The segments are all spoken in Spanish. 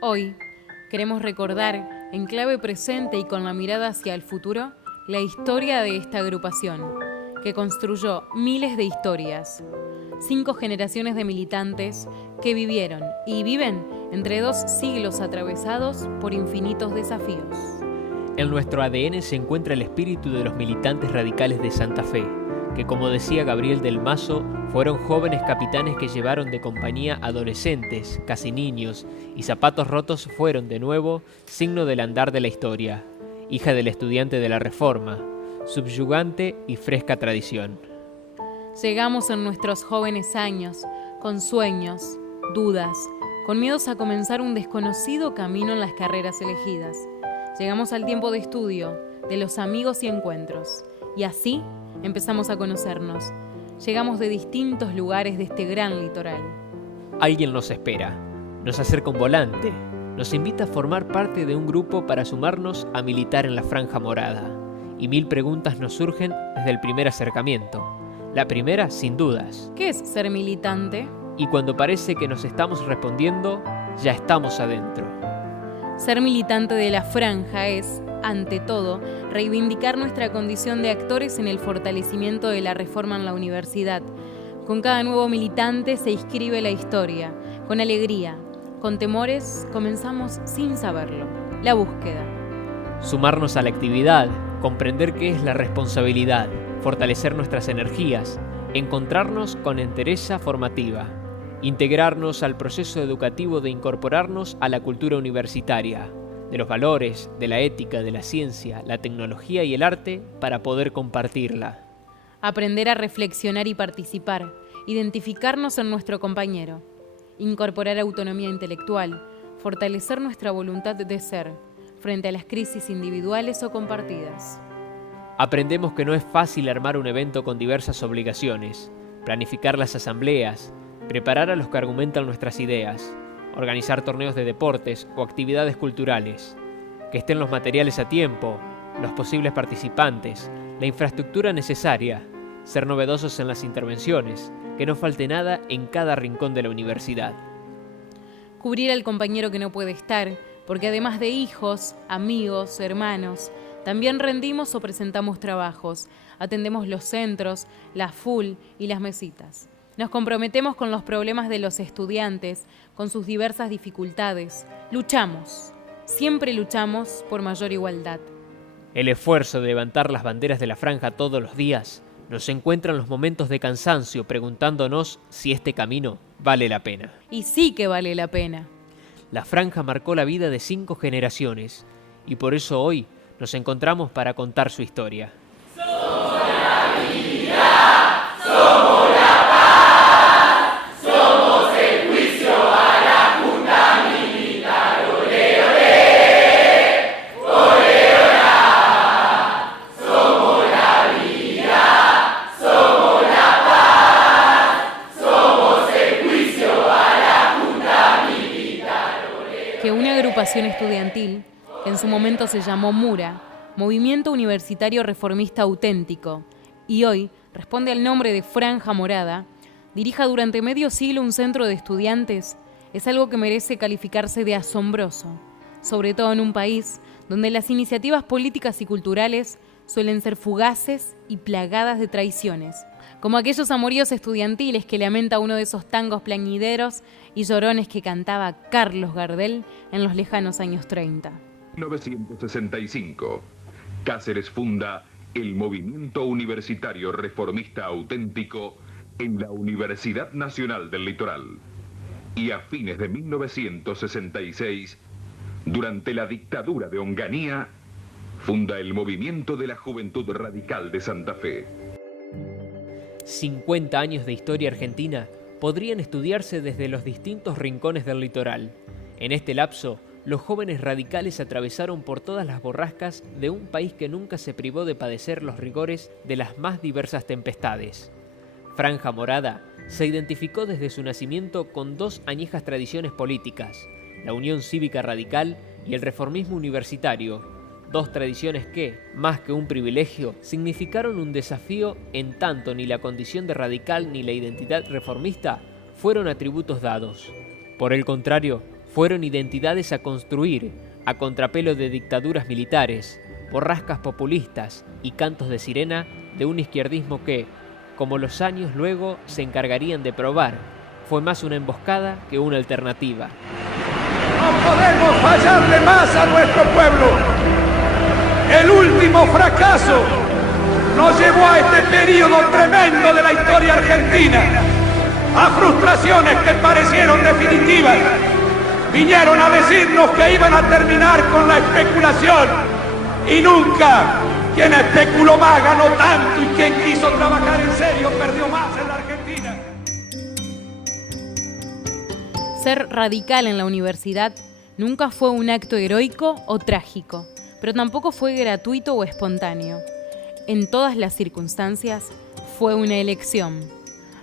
Hoy queremos recordar, en clave presente y con la mirada hacia el futuro, la historia de esta agrupación, que construyó miles de historias. 5 generaciones de militantes que vivieron y viven entre 2 siglos atravesados por infinitos desafíos. En nuestro ADN se encuentra el espíritu de los militantes radicales de Santa Fe, que, como decía Gabriel del Mazo, fueron jóvenes capitanes que llevaron de compañía adolescentes, casi niños, y zapatos rotos fueron, de nuevo, signo del andar de la historia, hija del estudiante de la Reforma, subyugante y fresca tradición. Llegamos en nuestros jóvenes años, con sueños, dudas, con miedos a comenzar un desconocido camino en las carreras elegidas. Llegamos al tiempo de estudio, de los amigos y encuentros, y así empezamos a conocernos. Llegamos de distintos lugares de este gran litoral. Alguien nos espera, nos acerca un volante, nos invita a formar parte de un grupo para sumarnos a militar en la Franja Morada. Y 1000 preguntas nos surgen desde el primer acercamiento. La primera, sin dudas. ¿Qué es ser militante? Y cuando parece que nos estamos respondiendo, ya estamos adentro. Ser militante de la Franja es, ante todo, reivindicar nuestra condición de actores en el fortalecimiento de la reforma en la universidad. Con cada nuevo militante se inscribe la historia. Con alegría, con temores, comenzamos sin saberlo. La búsqueda. Sumarnos a la actividad, comprender qué es la responsabilidad, fortalecer nuestras energías, encontrarnos con entereza formativa, integrarnos al proceso educativo de incorporarnos a la cultura universitaria, de los valores, de la ética, de la ciencia, la tecnología y el arte para poder compartirla. Aprender a reflexionar y participar, identificarnos en nuestro compañero, incorporar autonomía intelectual, fortalecer nuestra voluntad de ser frente a las crisis individuales o compartidas. Aprendemos que no es fácil armar un evento con diversas obligaciones, planificar las asambleas, preparar a los que argumentan nuestras ideas, organizar torneos de deportes o actividades culturales, que estén los materiales a tiempo, los posibles participantes, la infraestructura necesaria, ser novedosos en las intervenciones, que no falte nada en cada rincón de la universidad. Cubrir al compañero que no puede estar, porque además de hijos, amigos, hermanos, también rendimos o presentamos trabajos, atendemos los centros, la FUL y las mesitas. Nos comprometemos con los problemas de los estudiantes, con sus diversas dificultades. Luchamos, siempre luchamos por mayor igualdad. El esfuerzo de levantar las banderas de la Franja todos los días nos encuentra en los momentos de cansancio preguntándonos si este camino vale la pena. Y sí que vale la pena. La Franja marcó la vida de 5 generaciones y por eso hoy nos encontramos para contar su historia. Somos la vida, somos la paz, somos el juicio a la Junta Militar. Ole, ole, ole, ola. Somos la vida, somos la paz, somos el juicio a la Junta Militar. Que una agrupación estudiantil, que en su momento se llamó MURA, Movimiento Universitario Reformista Auténtico, y hoy responde al nombre de Franja Morada, dirija durante medio siglo un centro de estudiantes, es algo que merece calificarse de asombroso, sobre todo en un país donde las iniciativas políticas y culturales suelen ser fugaces y plagadas de traiciones, como aquellos amoríos estudiantiles que lamenta uno de esos tangos plañideros y llorones que cantaba Carlos Gardel en los lejanos años 30. 1965. Cáceres funda el Movimiento Universitario Reformista Auténtico en la Universidad Nacional del Litoral. Y a fines de 1966, durante la dictadura de Onganía, funda el Movimiento de la Juventud Radical de Santa Fe. 50 años de historia argentina podrían estudiarse desde los distintos rincones del litoral. En este lapso, los jóvenes radicales atravesaron por todas las borrascas de un país que nunca se privó de padecer los rigores de las más diversas tempestades. Franja Morada se identificó desde su nacimiento con 2 añejas tradiciones políticas, la Unión Cívica Radical y el reformismo universitario, 2 tradiciones que, más que un privilegio, significaron un desafío en tanto ni la condición de radical ni la identidad reformista fueron atributos dados. Por el contrario, fueron identidades a construir a contrapelo de dictaduras militares, borrascas populistas y cantos de sirena de un izquierdismo que, como los años luego se encargarían de probar, fue más una emboscada que una alternativa. No podemos fallarle más a nuestro pueblo. El último fracaso nos llevó a este periodo tremendo de la historia argentina, a frustraciones que parecieron definitivas. Vinieron a decirnos que iban a terminar con la especulación y nunca. Quien especuló más ganó tanto y quien quiso trabajar en serio perdió más en la Argentina. Ser radical en la universidad nunca fue un acto heroico o trágico, pero tampoco fue gratuito o espontáneo. En todas las circunstancias, fue una elección.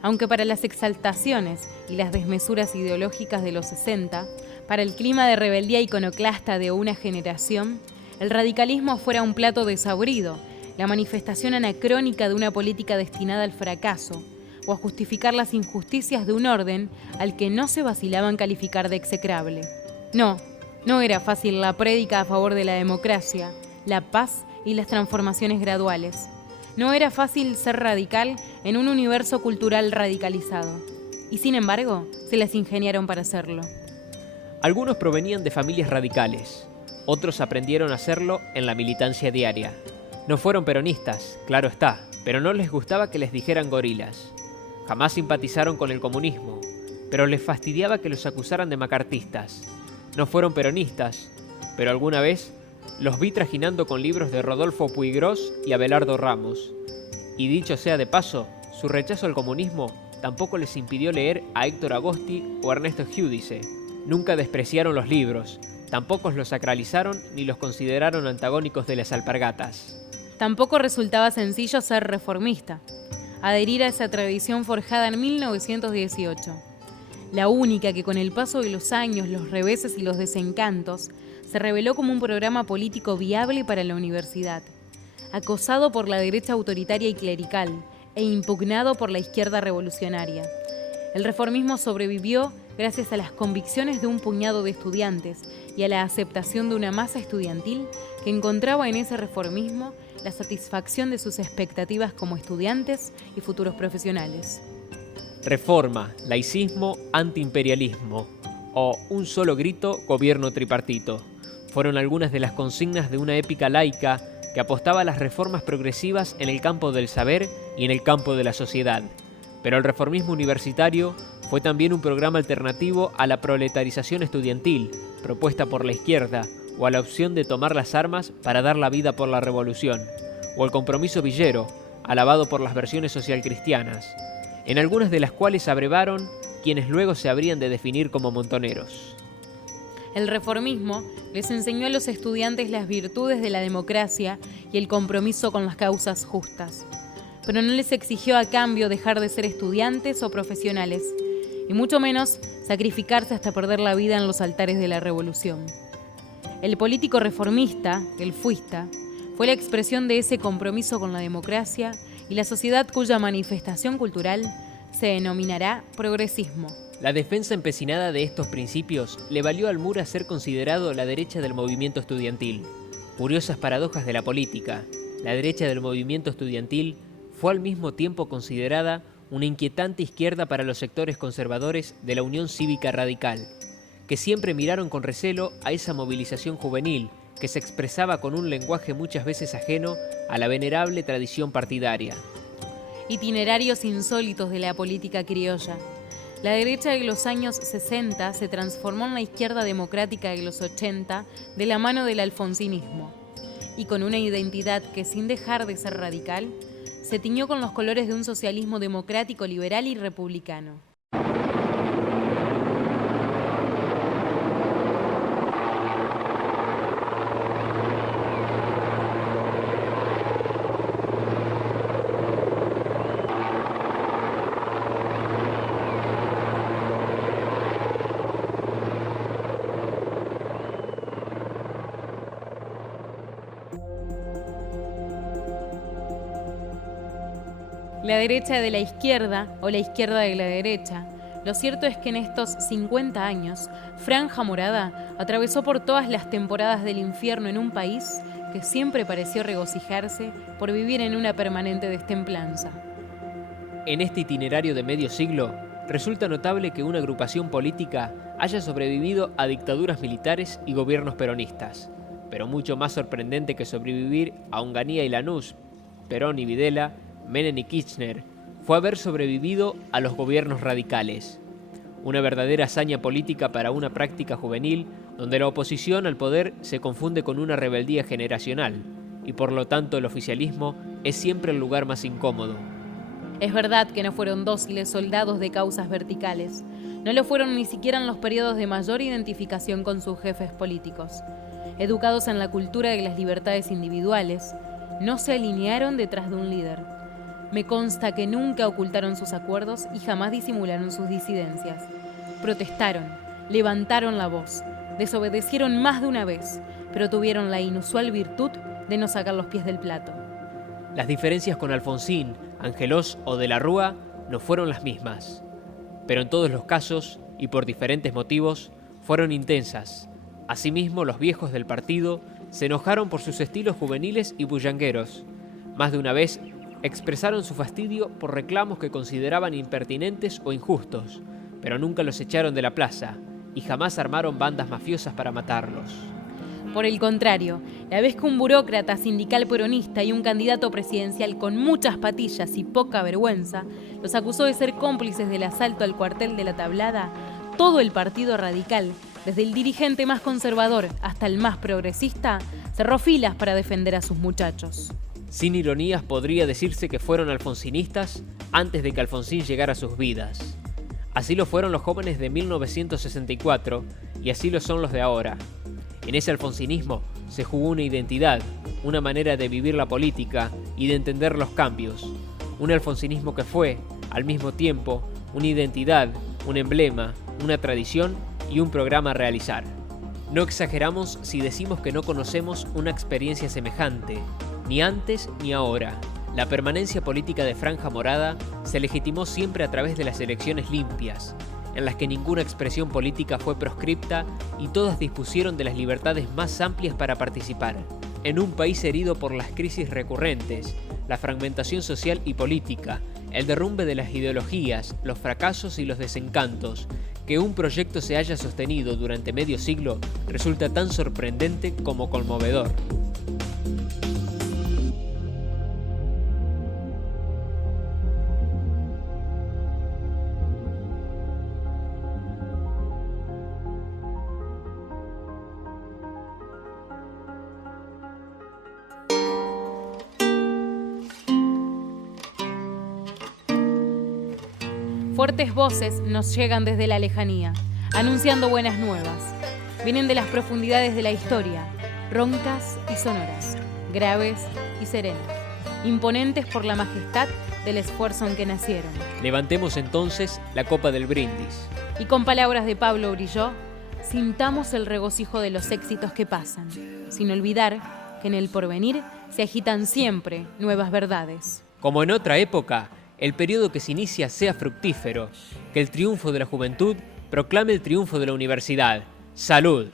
Aunque para las exaltaciones y las desmesuras ideológicas de los 60, para el clima de rebeldía iconoclasta de una generación, el radicalismo fuera un plato desabrido, la manifestación anacrónica de una política destinada al fracaso, o a justificar las injusticias de un orden al que no se vacilaba en calificar de execrable. No era fácil la prédica a favor de la democracia, la paz y las transformaciones graduales. No era fácil ser radical en un universo cultural radicalizado. Y sin embargo, se las ingeniaron para hacerlo. Algunos provenían de familias radicales, otros aprendieron a hacerlo en la militancia diaria. No fueron peronistas, claro está, pero no les gustaba que les dijeran gorilas. Jamás simpatizaron con el comunismo, pero les fastidiaba que los acusaran de macartistas. No fueron peronistas, pero alguna vez los vi trajinando con libros de Rodolfo Puiggrós y Abelardo Ramos. Y dicho sea de paso, su rechazo al comunismo tampoco les impidió leer a Héctor Agosti o Ernesto Giudice. Nunca despreciaron los libros, tampoco los sacralizaron ni los consideraron antagónicos de las alpargatas. Tampoco resultaba sencillo ser reformista, adherir a esa tradición forjada en 1918. La única que con el paso de los años, los reveses y los desencantos, se reveló como un programa político viable para la universidad, acosado por la derecha autoritaria y clerical e impugnado por la izquierda revolucionaria. El reformismo sobrevivió gracias a las convicciones de un puñado de estudiantes y a la aceptación de una masa estudiantil que encontraba en ese reformismo la satisfacción de sus expectativas como estudiantes y futuros profesionales. Reforma, laicismo, antiimperialismo o un solo grito, gobierno tripartito. Fueron algunas de las consignas de una épica laica que apostaba a las reformas progresivas en el campo del saber y en el campo de la sociedad. Pero el reformismo universitario fue también un programa alternativo a la proletarización estudiantil, propuesta por la izquierda, o a la opción de tomar las armas para dar la vida por la revolución, o el compromiso villero, alabado por las versiones socialcristianas, en algunas de las cuales abrevaron quienes luego se habrían de definir como montoneros. El reformismo les enseñó a los estudiantes las virtudes de la democracia y el compromiso con las causas justas, pero no les exigió a cambio dejar de ser estudiantes o profesionales, y mucho menos sacrificarse hasta perder la vida en los altares de la revolución. El político reformista, el fuista, fue la expresión de ese compromiso con la democracia y la sociedad cuya manifestación cultural se denominará progresismo. La defensa empecinada de estos principios le valió al Mura ser considerado la derecha del movimiento estudiantil. Curiosas paradojas de la política. La derecha del movimiento estudiantil fue al mismo tiempo considerada una inquietante izquierda para los sectores conservadores de la Unión Cívica Radical, que siempre miraron con recelo a esa movilización juvenil que se expresaba con un lenguaje muchas veces ajeno a la venerable tradición partidaria. Itinerarios insólitos de la política criolla. La derecha de los años 60 se transformó en la izquierda democrática de los 80 de la mano del alfonsinismo, y con una identidad que, sin dejar de ser radical, se tiñó con los colores de un socialismo democrático, liberal y republicano. La derecha de la izquierda o la izquierda de la derecha Lo cierto es que en estos 50 años, Franja Morada atravesó por todas las temporadas del infierno en un país que siempre pareció regocijarse por vivir en una permanente destemplanza. En este itinerario de medio siglo, resulta notable que una agrupación política haya sobrevivido a dictaduras militares y gobiernos peronistas, pero mucho más sorprendente que sobrevivir a Onganía y Lanús, Perón y Videla, Menem y Kirchner, fue haber sobrevivido a los gobiernos radicales. Una verdadera hazaña política para una práctica juvenil donde la oposición al poder se confunde con una rebeldía generacional y por lo tanto el oficialismo es siempre el lugar más incómodo. Es verdad que no fueron dóciles soldados de causas verticales. No lo fueron ni siquiera en los periodos de mayor identificación con sus jefes políticos. Educados en la cultura de las libertades individuales, no se alinearon detrás de un líder. Me consta que nunca ocultaron sus acuerdos y jamás disimularon sus disidencias. Protestaron, levantaron la voz, desobedecieron más de una vez, pero tuvieron la inusual virtud de no sacar los pies del plato. Las diferencias con Alfonsín, Angelós o de la Rúa no fueron las mismas, pero en todos los casos, y por diferentes motivos, fueron intensas. Asimismo, los viejos del partido se enojaron por sus estilos juveniles y bullangueros. Más de una vez expresaron su fastidio por reclamos que consideraban impertinentes o injustos, pero nunca los echaron de la plaza y jamás armaron bandas mafiosas para matarlos. Por el contrario, la vez que un burócrata sindical peronista y un candidato presidencial con muchas patillas y poca vergüenza los acusó de ser cómplices del asalto al cuartel de la Tablada, todo el partido radical, desde el dirigente más conservador hasta el más progresista, cerró filas para defender a sus muchachos. Sin ironías, podría decirse que fueron alfonsinistas antes de que Alfonsín llegara a sus vidas. Así lo fueron los jóvenes de 1964 y así lo son los de ahora. En ese alfonsinismo se jugó una identidad, una manera de vivir la política y de entender los cambios. Un alfonsinismo que fue, al mismo tiempo, una identidad, un emblema, una tradición y un programa a realizar. No exageramos si decimos que no conocemos una experiencia semejante, ni antes ni ahora. La permanencia política de Franja Morada se legitimó siempre a través de las elecciones limpias, en las que ninguna expresión política fue proscripta y todas dispusieron de las libertades más amplias para participar. En un país herido por las crisis recurrentes, la fragmentación social y política, el derrumbe de las ideologías, los fracasos y los desencantos, que un proyecto se haya sostenido durante medio siglo resulta tan sorprendente como conmovedor. Fuertes voces nos llegan desde la lejanía, anunciando buenas nuevas. Vienen de las profundidades de la historia, roncas y sonoras, graves y serenas, imponentes por la majestad del esfuerzo en que nacieron. Levantemos entonces la copa del brindis. Y con palabras de Pablo Brilló, sintamos el regocijo de los éxitos que pasan, sin olvidar que en el porvenir se agitan siempre nuevas verdades. Como en otra época, el periodo que se inicia sea fructífero, que el triunfo de la juventud proclame el triunfo de la universidad. ¡Salud!